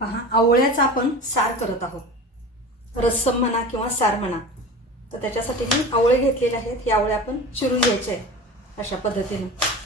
पहा आवळ्याचा आपण सार करत आहोत. रस्सम म्हणा किंवा सार म्हणा. तर त्याच्यासाठी मी आवळे घेतलेले आहेत. हे आवळे आपण चिरून घ्यायचे आहे अशा पद्धतीने.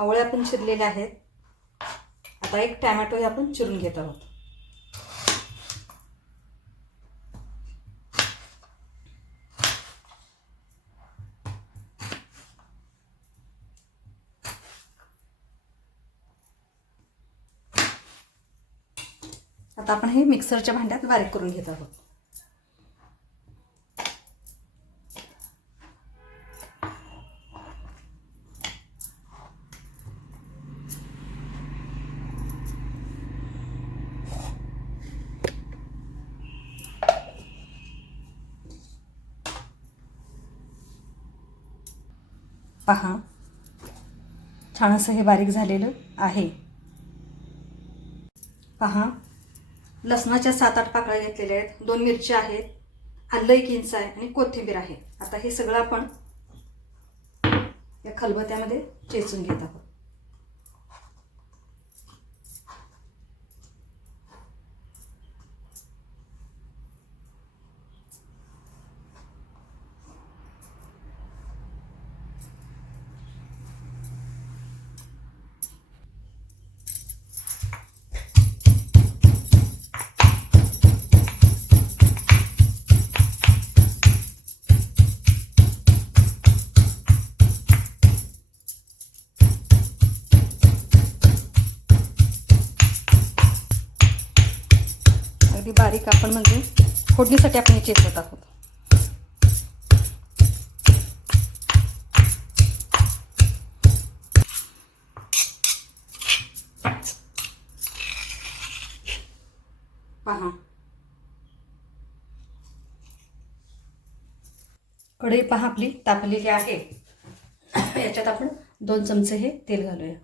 आवळे आपण चिरलेल्या आहेत. आता एक टॅमॅटो हे आपण चिरून घेत आहोत. आता आपण हे मिक्सरच्या भांड्यात बारीक करून घेत आहोत. पहा. छान असं हे बारीक झालेलं आहे. पहा. लसणाच्या सात आठ पाकळ्या घेतलेल्या आहेत. दोन मिरच्या आहेत. आलं एक इंच आहे आणि कोथिंबीर आहे. आता हे सगळं आपण या खलबत्यामध्ये चेचून घेत आहोत. बारीक आपण म्हणजे फोडणीसाठी आपण हे करत आहोत पहा. कढई पहा आपली तापलेली आहे. याच्यात आपण दोन चमचे हे तेल घालूया.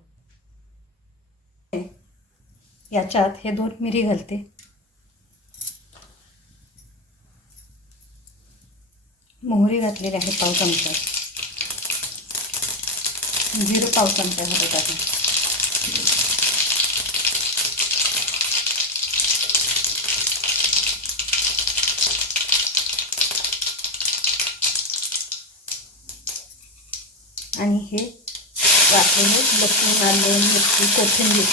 याच्यात हे दोन मिरी घालते. मोहरी घातलेली आहे पाव चमचा. जिरं पाव चमचा घालत आहे. आणि हे वाटलेले लसूण आले मिरची कोथिंबीर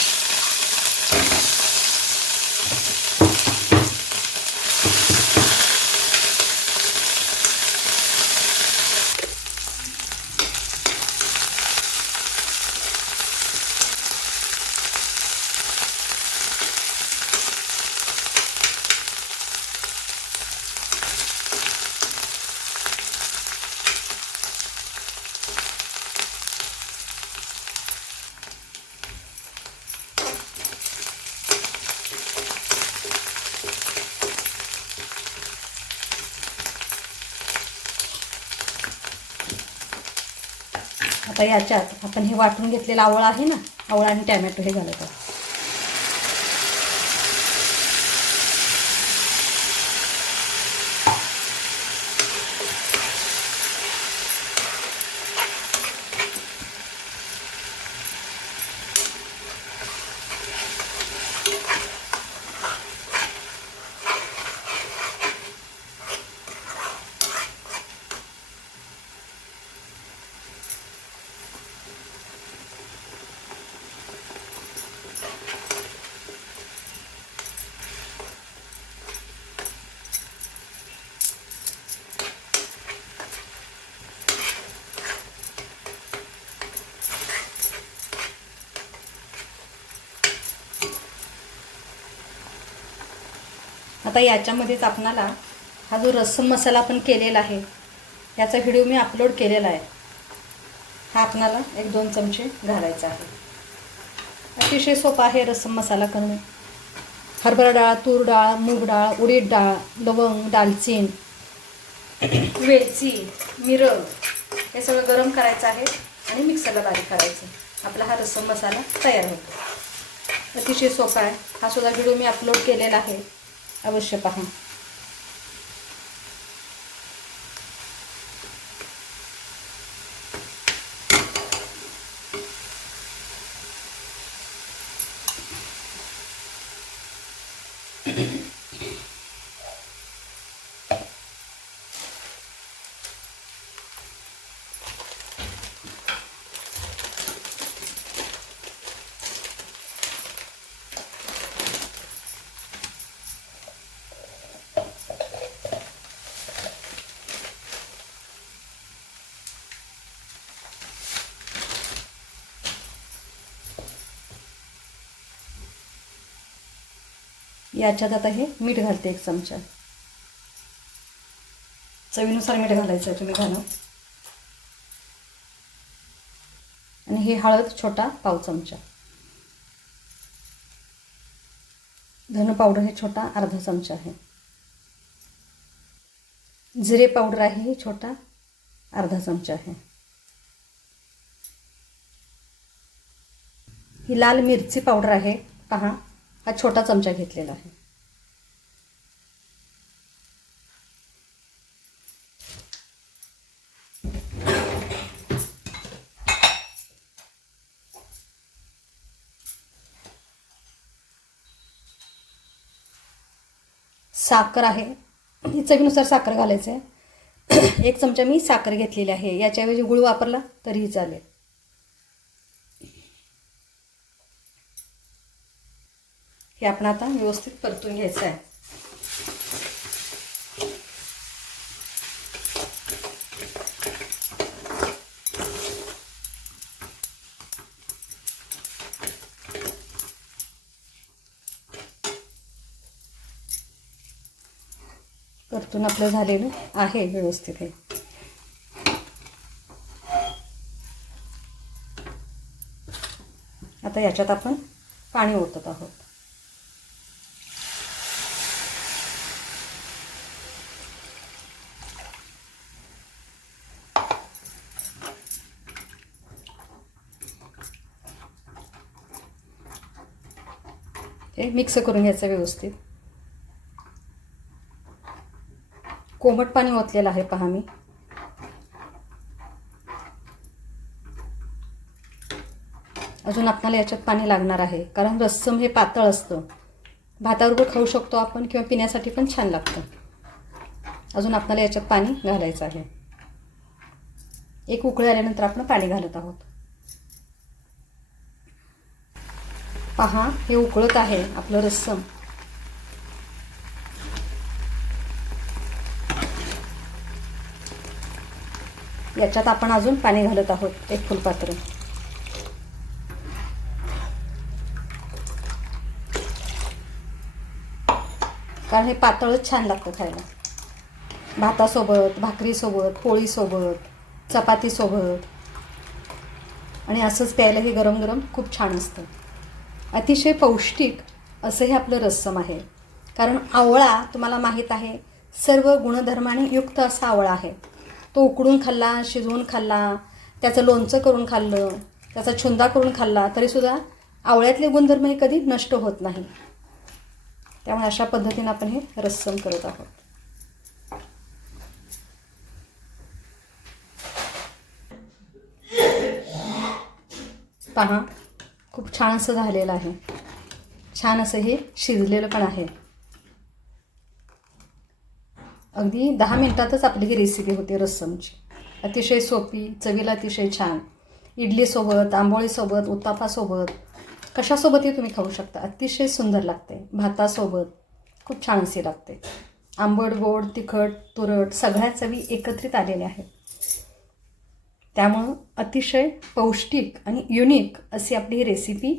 आता याच्यात आपण हे वाटून घेतलेला आवळा आहे ना आवळा आणि टॅमॅटो हे घालत आहोत आता याच्यामध्येच आपणाला हा जो रस्सम मसाला आपण केलेला आहे याचा व्हिडिओ मी अपलोड केलेला आहे. हा आपणाला एक दोन चमचे घालायचा आहे. अतिशय सोपा आहे रस्सम मसाला करणे. हरभरा डाळ तूर डाळ मूग डाळ उडीद डाळ लवंग दालचीन वेलची मिरं हे सगळं गरम करायचं आहे आणि मिक्सरला बारीक करायचं. आपला हा रस्सम मसाला तयार होतो. अतिशय सोपा आहे. हा सुद्धा व्हिडिओ मी अपलोड केलेला आहे. अवश्य पहा. याच्यात आता हे मीठ घालते एक चमचा. चवीनुसार मीठ घालायचं आहे तुम्ही घाला. आणि ही हळद छोटा पाव चमचा. धन पावडर हे छोटा अर्धा चमचा आहे. जिरे पावडर आहे हे छोटा अर्धा चमचा आहे. ही लाल मिरची पावडर आहे पहा. हा छोटा चमचा घेतलेला आहे. साखर आहे. ही चवीनुसार साखर घालायचं आहे एक चमचा मी साखर घेतलेली आहे. याच्याऐवजी गुळ वापरला तरीही चालेल. हे आपण आता व्यवस्थित परतून घ्यायचं आहे. परतून आपलं झालेलं आहे व्यवस्थित आहे आता याच्यात आपण पाणी ओतत आहोत. ते मिक्स करून घ्यायचं व्यवस्थित. कोमट पाणी ओतलेलं आहे पहा मी. अजून आपल्याला याच्यात पाणी लागणार आहे कारण रस्सम हे पातळ असतं. भाताबरोबर खाऊ शकतो आपण किंवा पिण्यासाठी पण छान लागतं. अजून आपल्याला याच्यात पाणी घालायचं आहे. एक उकळी आल्यानंतर आपण पाणी घालत आहोत. पहा हे उकळत आहे आपलं रस्सम. याच्यात आपण अजून पाणी घालत आहोत एक फुलपात्र. कारण हे पातळच छान लागतं खायला. भातासोबत भाकरीसोबत पोळीसोबत चपातीसोबत. आणि असंच प्यायला हे गरम गरम खूप छान असतं. अतिशय पौष्टिक असं हे आपलं रस्सम आहे. कारण आवळा तुम्हाला माहीत आहे सर्व गुणधर्माने युक्त असा आवळा आहे. तो उकडून खाल्ला शिजवून खाल्ला त्याचं लोणचं करून खाल्लं त्याचा छुंदा करून खाल्ला तरीसुद्धा आवळ्यातले गुणधर्म हे कधी नष्ट होत नाही. त्यामुळे अशा पद्धतीनं आपण हे रस्सम करत आहोत. पहा खूप छान असं झालेलं आहे. छान असं हे शिजलेलं पण आहे. अगदी दहा मिनटातच आपली ही रेसिपी होती रस्समची. अतिशय सोपी चवीला अतिशय छान. इडलीसोबत आंबोळीसोबत उत्तापासोबत कशासोबतही तुम्ही खाऊ शकता. अतिशय सुंदर लागते. भातासोबत खूप छान असे लागते. आंबट गोड तिखट तुरट सगळ्या चवी एकत्रित आलेल्या आहेत. त्यामुळं अतिशय पौष्टिक आणि युनिक अशी आपली ही रेसिपी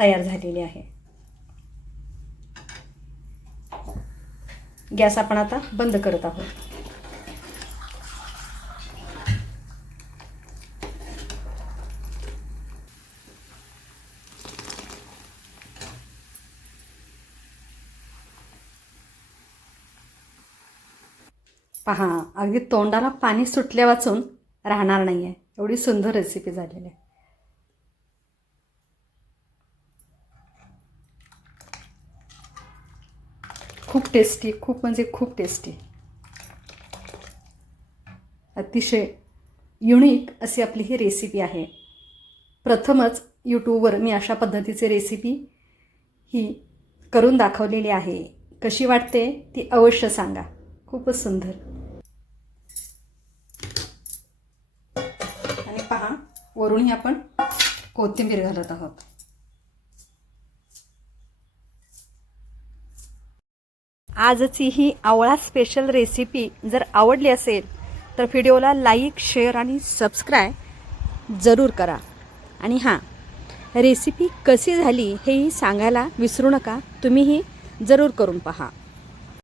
तयार झालेली आहे. गॅस आपण आता बंद करत आहोत. पहा अगदी तोंडाला पाणी सुटल्या वाचून राहणार नाही आहे एवढी सुंदर रेसिपी झालेली आहे. खूप टेस्टी खूप म्हणजे खूप टेस्टी अतिशय युनिक अशी आपली ही रेसिपी आहे. प्रथमच यूट्यूबवर मी अशा पद्धतीची रेसिपी ही करून दाखवलेली आहे. कशी वाटते ती अवश्य सांगा. खूपच सुंदर. वरूनही आपण कोथिंबीर घालत आहोत. आजची ही आवळा स्पेशल रेसिपी जर आवडली असेल तर व्हिडिओला लाईक शेअर आणि सबस्क्राय जरूर करा. आणि हां रेसिपी कशी झाली हेही सांगायला विसरू नका. तुम्हीही जरूर करून पहा.